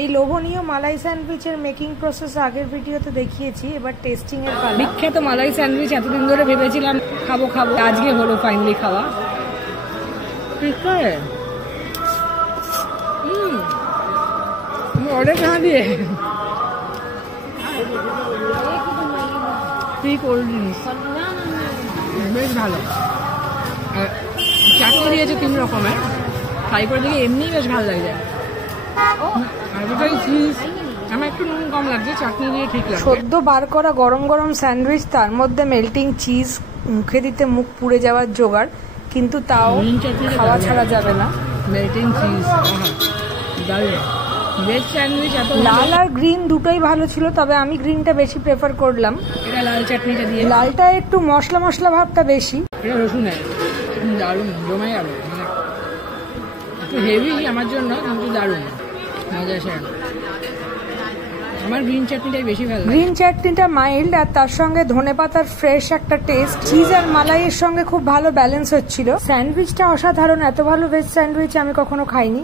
এই লোভনীয় মালাই স্যান্ডউইচের making process আগের ভিডিওতে দেখিয়েছি, এবার টেস্টিং এর পালা। বিখ্যাত মালাই স্যান্ডউইচ এতদিন ধরে ভেবেছিলাম খাবো, আজকে হলো ফাইনালি খাওয়া। অর্ডার করা দিয়ে কোল্ড ড্রিঙ্কস বেশ ভালো, চাটনি দিয়েছে 3 রকমের, ফ্রাই করে দিকে এমনি বেশ ভালো লাগছে। আমার একটু নুন কম লাগছে, চাটনি দিয়ে ঠিক লাগছে। সদ্য বার করা গরম গরম স্যান্ডউইচ, তার মধ্যে মেল্টিং চিজ, মুখে দিতে মুখ পুড়ে যাওয়ার জোগাড়, কিন্তু তাও খাওয়া ছাড়া যাবে না। মেল্টিং চিজ ভেজ স্যান্ডউইচ এত লাল আর গ্রিন দুটোই ভালো ছিল, তবে আমি গ্রিনটা বেশি প্রেফার করলাম। এটা লাল চাটনিটা দিয়ে, লালটা একটু মশলা মশলা ভাবটা বেশি। এটা রসুন দারুণ, জমে যাবে, একটু হেভি আমার জন্য, কিন্তু দারুণ মজা আসে। আমার গ্রিন চাটনিটাই বেশি ভালো। গ্রিন চাটনিটা মাইল্ড, আর তার সঙ্গে ধনেপাতার ফ্রেশ একটা টেস্ট, চিজ আর মালাইয়ের সঙ্গে খুব ভালো ব্যালেন্স হচ্ছিল। স্যান্ডউইচটা অসাধারণ, এত ভালো ভেজ স্যান্ডউইচ আমি কখনো খাইনি।